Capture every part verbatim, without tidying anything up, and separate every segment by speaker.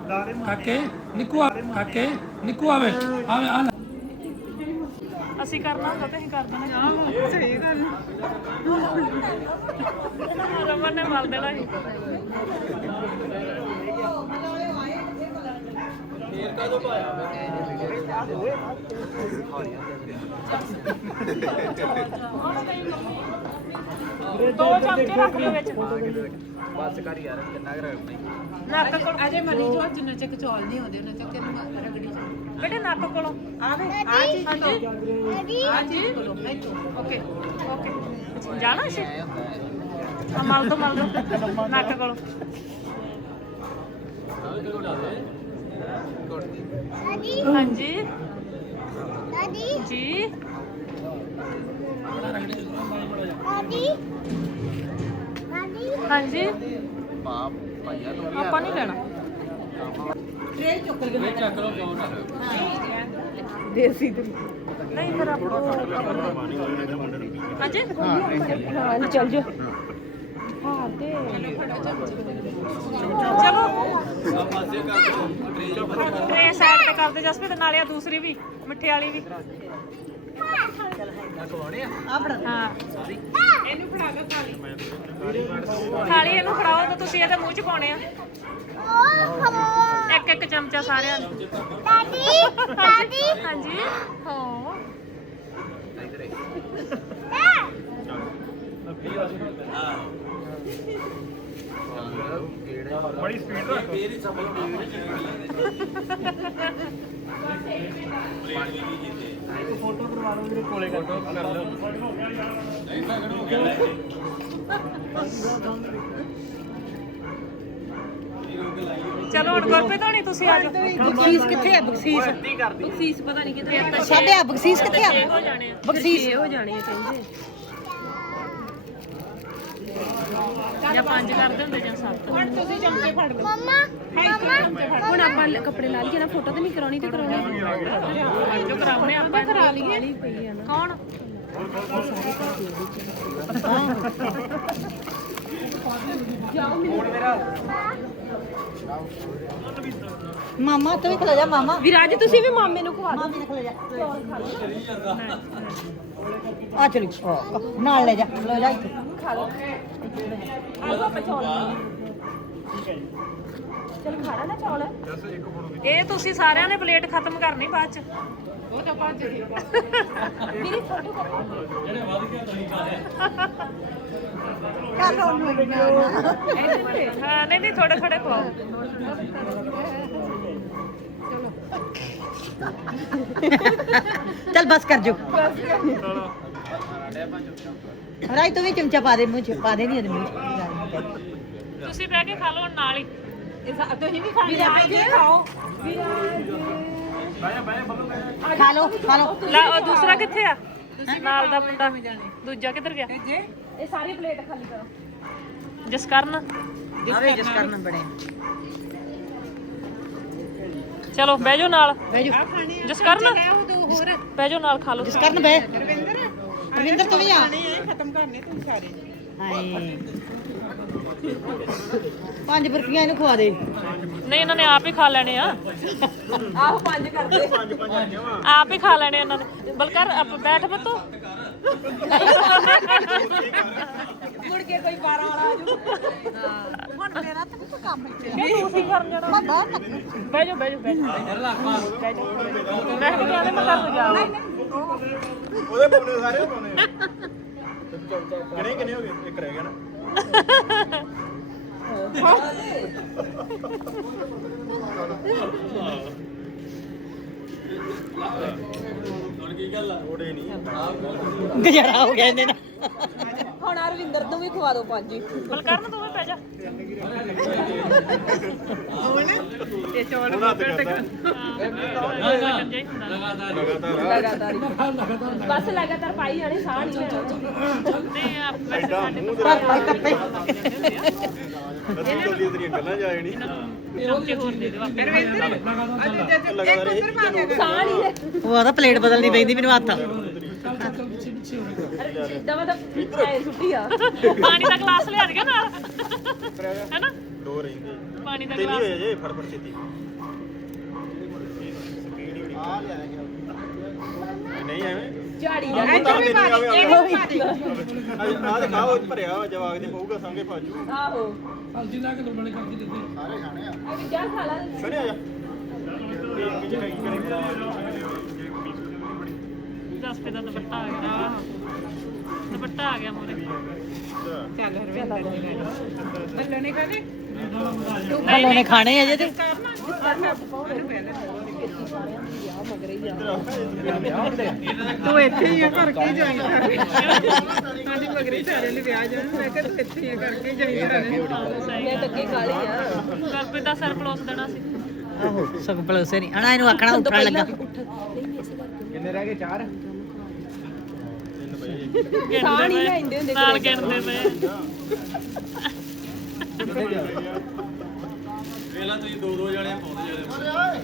Speaker 1: ਕਾਕੇ ਨਿੱਕੂ ਆ ਕਾਕੇ ਨਿੱਕੂ ਆਵੇ ਆਵੇ ਆ
Speaker 2: ਅਸੀਂ ਕਰਨਾ ਹੁੰਦਾ ਤੇ ਅਸੀਂ ਕਰ ਦੇਣਾ।
Speaker 3: ਸਹੀ ਗੱਲ
Speaker 2: ਰਮਨ ਨੇ ਮਲ ਦੇਣਾ ਸੀ। ਦੋ ਚਮਚੇ ਰੱਖ ਲਓ ਵਿੱਚ।
Speaker 4: ਬਸ ਕਰ ਯਾਰ ਕਿੰਨਾ ਕਰ
Speaker 2: ਨੱਕ ਕੋਲ
Speaker 3: ਅਜੇ ਮਨੀ ਜੋ ਜਿੰਨਾ ਚੱਕ ਚੌਲ ਨਹੀਂ ਆਉਂਦੇ ਉਹਨਾਂ ਚੱਕ ਇਹਨੂੰ ਰਗੜੀ ਚ
Speaker 2: ਬੇਟੇ ਨੱਕ ਕੋਲੋਂ
Speaker 3: ਆਵੇ ਆ ਚੀਜ਼ ਤੋਂ ਆ ਚੀਜ਼ ਕੋਲੋਂ
Speaker 2: ਓਕੇ ਓਕੇ ਜਾਣਾ ਸੀ ਆ ਮਲ ਦੋ ਮਲ ਦੋ ਨੱਕ ਕੋਲੋਂ। ਹਾਂਜੀ ਜੀ ਹਾਂਜੀ
Speaker 4: ਬਾਪ ਭਾਈਆ ਨੂੰ
Speaker 2: ਆਪਾਂ ਨਹੀਂ ਲੈਣਾ।
Speaker 3: ਟ੍ਰੇਨ ਚੁੱਕ ਕੇ
Speaker 1: ਚੱਕ ਲੋ ਕੌਣ
Speaker 3: ਦੇਸੀ ਦੀ
Speaker 2: ਨਹੀਂ ਫਿਰ ਆਪਾਂ ਹਾਂਜੀ
Speaker 3: ਹਾਂ ਚੱਲ ਜਾ
Speaker 2: ਹਾਂ ਤੇ ਚਲੋ ਟ੍ਰੇ ਸਾਈਡ ਤੇ ਕਰਦੇ ਜਸਪੀਤ ਨਾਲੇ ਆ ਦੂਸਰੀ ਵੀ ਮਿੱਠੇ ਵਾਲੀ ਵੀ ਹਾਂ
Speaker 3: ਇਹਨੂੰ ਫੜਾ ਕੇ ਖਾ ਲਈ
Speaker 2: ਥਾਲੀ ਇਹਨੂੰ ਫੜਾਓ ਤਾਂ ਤੁਸੀਂ ਇਹਦੇ ਮੂੰਹ 'ਚ ਪਾਉਣੇ ਆ ਇੱਕ ਇੱਕ ਚਮਚਾ ਸਾਰਿਆਂ ਨੂੰ। ਦਾਦੀ ਦਾਦੀ ਹਾਂਜੀ ਹਾਂ
Speaker 4: ਬੜੀ ਸਪੀਡ ਰੱਖ ਫੇਰ ਹੀ ਸਫਲ ਹੋਣਾ। ਇੱਕ ਫੋਟੋ ਕਰਵਾ ਲਓ ਮੇਰੇ ਕੋਲੇ ਫੋਟੋ ਕਰ ਲਓ।
Speaker 2: ਚਲੋ ਹੁਣ ਗੁਰਪ੍ਰੀਤ ਹੋਣੀ ਤੁਸੀਂ ਆ ਜਾਓ।
Speaker 3: ਬਖਸ਼ੀਸ਼ ਕਿੱਥੇ ਹੈ ਬਖਸ਼ੀਸ਼ ਬਖਸ਼ੀਸ਼ ਪਤਾ ਨਹੀਂ ਕਿੱਥੇ ਸਾਡੇ ਆ ਬਖਸ਼ੀਸ਼ ਕਿੱਥੇ ਆ
Speaker 2: ਹੋ ਜਾਣੇ ਆ
Speaker 3: ਬਖਸ਼ੀਸ਼ ਹੋ ਜਾਣੀ ਹੈ ਕਹਿੰਦੇ
Speaker 2: ਜਾਂ ਪੰਜ ਕਰਦੇ ਹੁੰਦੇ ਜਾਂ ਸੱਤ।
Speaker 3: ਹੁਣ ਤੁਸੀਂ ਚਮਚੇ ਫੜ ਲਓ ਮਮਾ ਮਮਾ ਹੁਣ ਆਪਾਂ ਕੱਪੜੇ ਲਾ ਲਈਏ ਨਾ ਫੋਟੋ ਤਾਂ ਨਹੀਂ ਕਰਾਉਣੀ ਤੇ ਕਰਾਉਣੀ
Speaker 2: ਜੋ ਕਰਾਉਣੇ ਆਪਾਂ
Speaker 3: ਕਰਾ ਲਈਏ
Speaker 2: ਕੌਣ
Speaker 3: ਮਾਮਾ ਤੂੰ ਵੀ ਖਲਾ ਜਾ ਮਾਮਾ ਵਿਰਾਜ ਤੁਸੀਂ ਵੀ ਮਾਮੇ ਨੂੰ ਖਵਾ ਦਿਓ ਖਲਾ ਜਾ ਆ ਚਲੀ ਨਾਲ ਲੈ ਜਾ ਲੈ ਜਾ ਇੱਥੇ ਖਾ ਲਓ ਆਲੂ ਆਪਾਂ ਚੌਲ ਚਲ ਖਾਣਾ ਨਾ ਚੌਲ
Speaker 2: ਇਹ ਤੁਸੀਂ ਸਾਰਿਆਂ ਨੇ ਪਲੇਟ ਖਤਮ ਕਰਨੀ ਬਾਅਦ ਚ।
Speaker 3: ਉਹ ਤਾਂ ਪੰਜ ਦੀ ਮੇਰੀ ਫੋਟੋ ਕਰੋ ਜਿਹੜੇ ਵਧ ਗਿਆ ਤੁਸੀਂ ਖਾ ਲਿਆ ਕੱਲ ਉਹਨੂੰ
Speaker 2: ਹਾਂ ਨਹੀਂ ਨਹੀਂ ਥੋੜੇ ਥੋੜੇ ਖਵਾਓ।
Speaker 3: चल बस कर जो राई तू भी चमचा पा दे मुझे पा दे नहीं मुझे
Speaker 2: ਤੁਸੀਂ ਬਹਿ ਕੇ ਖਾ ਲਓ ਨਾਲ ਹੀ।
Speaker 3: ਤੁਸੀਂ ਵੀ ਖਾ ਖਾਓ खा लो खा लो
Speaker 2: ਲੈ ਉਹ ਦੂਸਰਾ ਕਿੱਥੇ ਆ ਨਾਲ ਦਾ ਮੁੰਡਾ ਦੂਜਾ ਕਿੱਧਰ ਗਿਆ?
Speaker 3: ये सारी प्लेट खाली करो
Speaker 2: ਜਸਕਰਨ
Speaker 3: आवे जिस करना बड़े
Speaker 2: ਚਲੋ ਬਹਿ ਜਾਓ ਨਾਲ।
Speaker 3: बैजो
Speaker 2: ਜਸਕਰਨ ਬਹਿ ਜਾਓ ਨਾਲ ਖਾ ਲਓ।
Speaker 3: जिस करना बे रविंदर तू भी आ खत्म करने तुम सारे हाय पांच बर्फियां इन्हें खवा दे
Speaker 2: ਨਹੀਂ ਇਹਨਾਂ ਨੇ ਆਪ ਹੀ ਖਾ ਲੈਣੇ ਆ।
Speaker 3: ਆਹੋ ਪੰਜ ਕਰ ਦੇ
Speaker 2: ਆਪ ਹੀ ਖਾ ਲੈਣੇ ਇਹਨਾਂ ਨੇ। ਬਲਕਰ ਆਪ ਬੈਠ ਬੱਤੋ
Speaker 3: ਮੁੜ ਕੇ ਕੋਈ ਬਾਰਾਂ ਵਾਲਾ ਆ ਜੂ ਹੁਣ ਮੇਰਾ ਤਾਂ ਕੋਈ ਕੰਮ ਨਹੀਂ
Speaker 2: ਕਿ ਤੁਸੀਂ ਕਰਨ ਜਾਣਾ।
Speaker 3: ਮੈਂ ਬਾਹਰ ਤੱਕ
Speaker 2: ਬਹਿ ਜਾਓ ਬਹਿ ਜਾਓ ਬਹਿ ਜਾਓ ਮੈਂ ਕਿਹਾ ਕਹਿੰਦੇ ਮੈਂ ਕਰ ਜਾ
Speaker 4: ਉਹਦੇ ਪਾਉਣੇ ਸਾਰੇ ਪਾਉਣੇ ਕਿੰਨੇ ਕਿੰਨੇ ਹੋ ਗਏ ਇੱਕ ਰਹਿ ਗਿਆ ਨਾ ਹੁਣ ਕੀ ਗੱਲ ਆ ਥੋੜੇ ਨਹੀਂ
Speaker 3: ਗੁਜ਼ਾਰਾ ਹੋ ਗਿਆ ਇਹਨੇ ਨਾ ਹੁਣ ਅਰਵਿੰਦਰ ਨੂੰ ਵੀ ਖਵਾ ਦਿਓ ਪੰਜ ਹੀ
Speaker 2: ਬਲਕਰਨ ਤੂੰ ਵੀ ਪੈ ਜਾ।
Speaker 3: ਇਹ ਚੌਲ ਲਗਾਤਾਰ ਬਸ ਲਗਾਤਾਰ ਪਾਈ ਜਾਣੀ ਸਾਹ ਨਹੀਂ ਲੈਣਾ
Speaker 2: ਨਹੀਂ ਆਪ ਵੈਸੇ ਸਾਡੇ
Speaker 3: ਪਰ ਪਰ ਕੱਪੇ
Speaker 4: ਅਸੀਂ ਜਲਦੀ ਤੇਰੀਆਂ ਗੱਲਾਂ ਜਾ ਜਾਣੀ
Speaker 2: ਚਮਚੇ ਹੋਰ ਦੇ ਦਿਓ ਆਪੇ।
Speaker 3: ਸਾਹ ਨਹੀਂ ਲੈ ਉਹ ਆਦਾ ਪਲੇਟ ਬਦਲਣੀ ਪੈਂਦੀ ਮੈਨੂੰ ਹੱਥ ਦਵਾ ਦਾ ਐ ਛੁੱਟੀ ਆ
Speaker 2: ਪਾਣੀ ਦਾ ਗਲਾਸ ਲਿਆ ਗਿਆ ਨਾਲ ਹੈਨਾ
Speaker 4: ਦੋ ਰਹਿੰਦੇ
Speaker 2: ਪਾਣੀ ਦਾ
Speaker 4: ਤਿੰਨ ਹੀ
Speaker 2: ਗਲਾਸ
Speaker 4: ਹੋਏ ਜੇ ਫਟਫਟ ਛੇਤੀ ਆ ਲਿਆ ਨਹੀਂ ਐਵੇਂ
Speaker 3: ਝਾੜੀ
Speaker 4: ਦਾ ਇੱਧਰ ਵੀ ਪਾ ਦੇ ਆ ਤੇ ਖਾਓ ਭਰਿਆ ਵਾ ਜਵਾਗ ਦੇ ਪਊਗਾ ਸੰਗੇ ਭਾਜੂ
Speaker 3: ਆਹੋ
Speaker 1: ਸਬਜ਼ੀ ਲਾ ਕੇ ਲੋੜਾਂ ਕਰਦੀ ਦਿੱਤੀ
Speaker 4: ਸਾਰੇ ਖਾਣੇ ਆ
Speaker 3: ਅਭੀ ਜਾ ਖਾ ਲਾ
Speaker 4: ਸਣੇ ਆ ਜਾ ਕਿਚ ਕਰੀ
Speaker 2: ਦਸ ਰੁਪਏ ਦਾ ਦੁਪੱਟਾ ਆ ਗਿਆ ਦੁਪੱਟਾ ਆ ਗਿਆ ਮੋਰੇ
Speaker 3: ਚੱਲ ਹਰਵਿੰਦਰ ਬੱਲੋ ਨੇ ਖਾਣੇ
Speaker 2: ਬੱਲੋ ਨੇ
Speaker 3: ਖਾਣੇ ਅਜੇ ਤੇ
Speaker 5: ਤੂੰ ਇੱਥੇ ਹੀ ਆ ਕਰਕੇ ਜਾਈ ਕਰ ਸਾਡੀ ਮਗਰੀ ਸਾਰੇ ਲਈ ਵਿਆਹ ਜਾਣ ਮੈਂ ਕਿਹਾ ਤੂੰ ਇੱਥੇ ਹੀ ਆ ਕਰਕੇ ਜਾਈ ਕਰ
Speaker 2: ਮੈਂ ਤਾਂ ਕੀ ਕਾਲੀ ਆ ਕਰਪੇ ਦਾ ਸਰ ਪਲੋਸ ਦੇਣਾ ਸੀ
Speaker 3: ਆਹੋ ਸਗ ਪਲੋਸੇ ਨਹੀਂ ਅਣਾ ਇਹਨੂੰ ਆਖਣਾ ਉੱਠਣ ਲੱਗਾ
Speaker 4: ਕਿੰਨੇ ਰਹਿ ਗਏ ਚਾਰ
Speaker 2: ਸਾਹ ਨਹੀਂ ਲੈਂਦੇ ਹੁੰਦੇ ਨਾਲ ਗਿਣਦੇ ਪਏ
Speaker 4: ਵੇਲਾ ਤੁਸੀਂ ਦੋ ਦੋ ਜਣੇ ਪਾਉਂਦੇ ਜਾਂਦੇ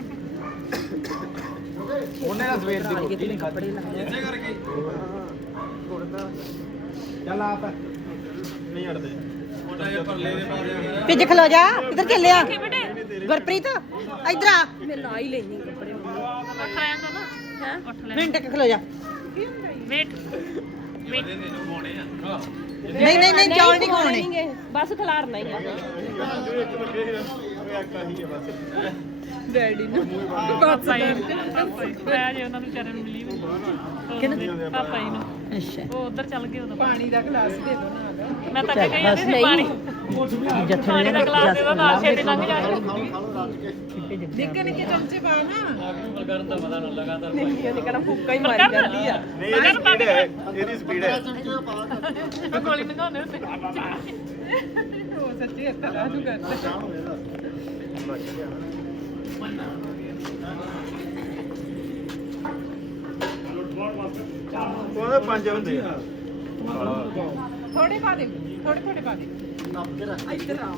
Speaker 4: ਉਹਨੇ ਨਾ ਸਵੇਰ ਦੀ ਰੋਟੀ ਨਹੀਂ ਖਾਧੀ ਇਸੇ ਕਰਕੇ ਚੱਲ ਆਪ ਨਹੀਂ ਅੜਦੇ ਉਹਦਾ ਇਹ ਪਰਲੇ ਦੇ ਪਾ
Speaker 3: ਪਿੱਛੇ ਖਲੋ ਜਾ ਕਿੱਧਰ ਚੱਲਿਆ
Speaker 2: ਕਿ ਬੇਟੇ
Speaker 3: ਗੁਰਪ੍ਰੀਤ ਇੱਧਰ ਆ
Speaker 2: ਮੈਂ ਲਾ ਹੀ ਲੈਣੀ ਕੱਪੜੇ ਉੱਠ ਆਇਆ ਤਾਂ ਨਾ ਹੈ ਉੱਠ ਲੈ
Speaker 3: ਮਿੰਟ ਕੁ ਖਲੋ ਜਾ
Speaker 2: ਵੇਟ ਵੇਟ
Speaker 3: ਨਹੀਂ ਨਹੀਂ ਨਹੀਂ ਚੌਲ ਨਹੀਂ ਖਾਣੇ
Speaker 2: ਬਸ ਖਿਲਾਰਨਾ ਹੀ ਆ
Speaker 5: ਡੈਡੀ ਨੂੰ
Speaker 2: ਪਾਪਾ ਹੀ ਪਾਪਾ ਹੀ ਮੈਂ ਜੇ ਉਹਨਾਂ ਨੂੰ ਵਿਚਾਰੇ ਨੂੰ ਮਿਲੀ ਕਿਹਨੂੰ ਪਾਪਾ ਹੀ ਨੂੰ
Speaker 3: ਅੱਛਾ
Speaker 2: ਉਹ ਉਧਰ ਚੱਲ ਗਏ ਉਦੋਂ
Speaker 5: ਪਾਣੀ ਦਾ ਗਲਾਸ ਦੇ ਦੋ ਨਾ
Speaker 2: ਮੈਂ ਤਾਂ ਕਹੀ ਜਾਂਦੀ ਸੀ ਪਾਣੀ ਪਾਣੀ ਦਾ ਗਲਾਸ ਦੇ ਦੋ ਨਾਲ ਛੇਤੀ ਲੰਘ ਜਾਣਾ
Speaker 5: ਨਿੱਕੇ ਨਿੱਕੇ ਚਮਚੇ ਪਾ ਨਾ
Speaker 2: ਨਹੀਂ ਉਹਨੇ ਕਹਿਣਾ ਫੁੱਕਾ ਹੀ ਮਾਰੀ ਜਾਂਦੀ ਆ
Speaker 4: ਨਹੀਂ ਇਹਦੀ ਸਪੀਡ ਹੈ ਇਹਦੀ ਸਪੀਡ ਹੈ
Speaker 2: ਮੈਂ ਗੋਲੀ ਲਗਾਉਣੇ ਉੱਤੇ
Speaker 5: ਉਹ ਸੱਚੀ ਹੱਥ ਲਾ ਦੂ ਕਰਦਾ
Speaker 4: ਉਹਦੇ ਪੰਜ ਹੁੰਦੇ ਆ
Speaker 5: ਥੋੜੇ ਪਾ ਦੇ ਥੋੜੇ ਥੋੜੇ ਪਾ ਦੇ ਇੱਧਰ ਆ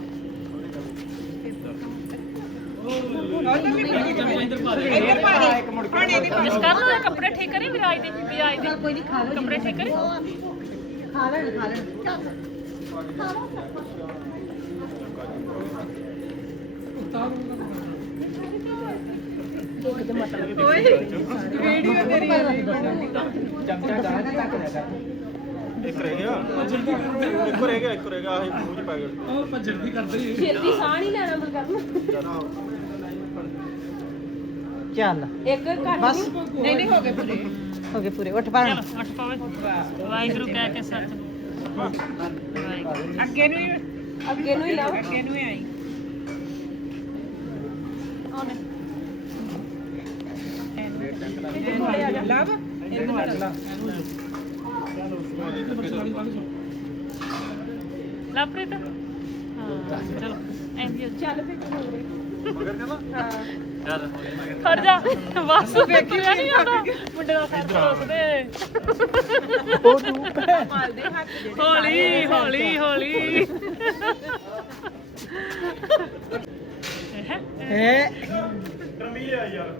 Speaker 5: ਇੱਧਰ ਪਾ ਦੇ ਹੁਣ ਇਹਦੇ ਪਾ
Speaker 2: ਜਿਸ ਕਰ ਲੋ ਕੱਪੜੇ ਠੀਕ ਕਰੀ ਵਿਰਾਜ ਦੇ ਵਿਰਾਜ ਦੇ
Speaker 3: ਕੋਈ ਨਹੀਂ ਖਾ
Speaker 2: ਕੱਪੜੇ ਠੀਕ ਕਰੀ
Speaker 3: ਖਾ ਲੈਣ ਖਾ ਲੈਣ
Speaker 5: ਓਏ ਵੀਡੀਓ ਤੇਰੀ
Speaker 4: ਇੱਕ ਰਹਿ ਗਿਆ ਇੱਕ ਰਹਿ ਗਿਆ ਇੱਕ ਰਹਿ ਗਿਆ ਆਹੀ ਮੂੰਹ ਚ ਪੈ ਗਿਆ
Speaker 1: ਉਹ ਭੱਜਣ ਦੀ ਕਰਦੇ ਹੀ
Speaker 2: ਛੇਤੀ ਸਾਹ ਨਹੀਂ ਲੈਣਾ ਮਰ ਕਰਨਾ
Speaker 3: ਚੱਲ
Speaker 2: ਇੱਕ ਘੱਟ
Speaker 3: ਬਸ
Speaker 5: ਨਹੀਂ ਨਹੀਂ ਹੋ ਗਏ ਪੂਰੇ
Speaker 3: ਹੋ ਗਏ ਪੂਰੇ ਉੱਠ ਪਾ
Speaker 2: ਚਲੋ ਅੱਠ ਪਾਵੇ ਵਾਹਿਗੁਰੂ ਕਹਿ ਕੇ ਸੱਚ ਵਾਹਿਗੁਰੂ
Speaker 5: ਅੱਗੇ ਨੂੰ ਹੀ
Speaker 2: ਅੱਗੇ ਨੂੰ ਹੀ ਲਾਓ
Speaker 5: ਅੱਗੇ ਨੂੰ ਹੀ ਆਈ
Speaker 2: ਆਉਣੇ
Speaker 5: ਲਵ
Speaker 2: ਲਾਪ੍ਰੀਤ ਹਾਂ ਚਲੋ ਐਂਦੀ ਚੱਲ ਫੇ
Speaker 4: ਮਗਰ ਚਲਾ
Speaker 2: ਖੜ ਜਾ ਬਸ ਵੇਖੀ ਨਹੀਂ ਆਉਂਦਾ ਮੁੰਡੇ ਦਾ ਸਿਰ ਰੋਕਦੇ
Speaker 3: ਉਹ ਤੂੰ
Speaker 5: ਮਾਲਦੇ ਹੱਥ ਜਿਹੜੇ
Speaker 2: ਹੌਲੀ ਹੌਲੀ ਹੌਲੀ
Speaker 3: ਹੈ
Speaker 4: ਰਮੀ ਲਿਆ ਯਾਰ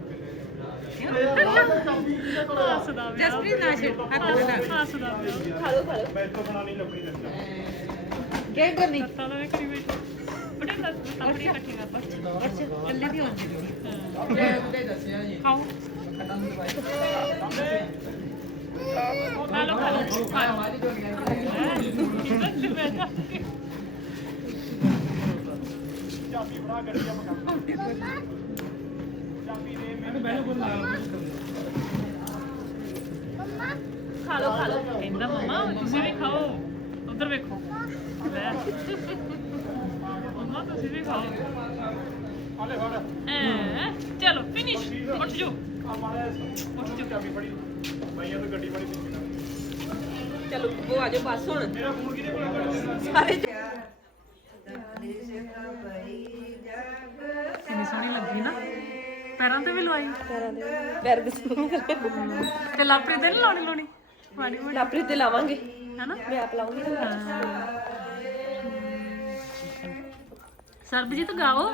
Speaker 2: ਹੱਸਦਾ ਪਿਆ
Speaker 5: ਜਸਪ੍ਰੀਤ ਨਾ ਛੇੜ ਹੱਥ ਬਣਾ
Speaker 2: ਹੱਸਦਾ ਪਿਆ ਖਾ ਲੋ ਖਾ ਲੋ
Speaker 4: ਮੈਂ ਇੱਥੋਂ ਖਾਣਾ ਨਹੀਂ ਲੱਭਣੀ ਦਿੰਦਾ
Speaker 3: ਕੀ ਕਰਨੀ
Speaker 2: ਤਾਂ ਲੋ ਕਰੀ ਬੈਠੋ ਬੜੇ ਲੱਕੜੀ ਇਕੱਠੀ ਕਰ ਬਸ
Speaker 5: ਕੱਲੇ ਦੀ ਹੁੰਦੀ
Speaker 2: ਖਾਓ ਖਾ ਲੋ ਖਾ ਲੋ ਖਾ
Speaker 4: ਚਾਬੀ ਫੜਾ ਗੱਡੀ ਆ ਮਗਾ ਚਾਬੀ ਦੇ
Speaker 1: ਮੈਂ ਬੈਠੋ ਕੋਲ ਲਾ
Speaker 2: ਖਾ ਲੋ ਖਾ ਲੋ ਕਹਿੰਦਾ ਮਮਾ ਤੁਸੀਂ ਵੀ ਖਾਓ ਉਧਰ ਵੇਖੋ ਲੈ ਮਮਾ ਤੁਸੀਂ ਵੀ ਖਾਓ
Speaker 4: ਹਾਲੇ ਫੜ
Speaker 2: ਐ ਚਲੋ ਫਿਨਿਸ਼ ਉੱਠ ਜਾਓ
Speaker 4: ਆ ਮਾਰਿਆ ਉੱਠ ਜਾ ਚਾਬੀ ਫੜੀ ਭਈਆ ਤੋਂ ਗੱਡੀ ਫੜੀ ਪਿੱਛੇ
Speaker 2: ਚਲੋ ਉਹ ਆ ਜਾਓ ਬਸ ਹੁਣ
Speaker 4: ਮੇਰਾ ਫੋਨ ਕਿਹਦੇ ਕੋਲ ਕੱਢ
Speaker 2: ਸਾਰੇ ਕਿੰਨੀ ਸੋਹਣੀ ਲੱਗੀ ਨਾ ਪੈਰਾਂ ਤੇ ਵੀ ਲਵਾਈ ਪੈਰਾਂ ਤੇ ਪੈਰ ਦੇ ਤੇ ਲਾਪਰੀ ਤੇ ਨੀ ਲਾਉਣੀ ਲਾਉਣੀ ਮਾੜੀ ਮੋਟੀ ਲਾਪਰੀ ਤੇ ਲਾਵਾਂਗੇ ਹੈਨਾ ਮੈਂ ਆਪ ਲਾਉਂਗੀ ਸਰਬਜੀਤ ਗਾਓ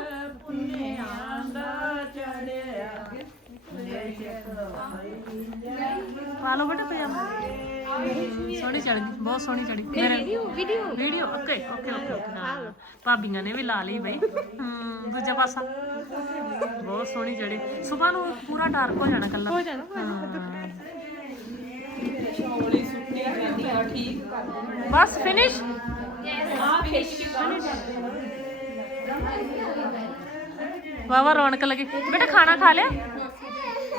Speaker 2: ਪਾ ਲਓ ਬੇਟਾ ਪਜਾਮਾ ਸੋਹਣੀ ਚੜ ਗਈ ਬਹੁਤ ਸੋਹਣੀ ਚੜੀ video video video okay okay okay okay ਹਾਂ ਭਾਬੀਆਂ ਨੇ ਵੀ ਲਾ ਲਈ ਬਈ ਹੂੰ ਦੂਜਾ ਪਾਸਾ ਬਹੁਤ ਸੋਹਣੀ ਚੜੀ ਸਵੇਰ ਨੂੰ ਪੂਰਾ ਡਾਰਕ ਹੋ ਜਾਣਾ ਕੱਲਾ ਹੋ ਜਾਣਾ ਬਸ ਫਿਨਿਸ਼ ਵਾਵਾ ਰੌਣਕ ਲੱਗੀ ਬੇਟਾ ਖਾਣਾ ਖਾ ਲਿਆ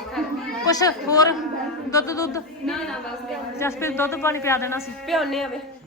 Speaker 2: ਕੁਛ ਹੋਰ ਦੁੱਧ ਦੁੱਧ ਨਾ ਨਾ ਬਸ ਜਸਪ੍ਰੀਤ ਦੁੱਧ ਪਾਣੀ ਪਿਆ ਦੇਣਾ ਸੀ ਪਿਆਉਣੇ ਆਵੇ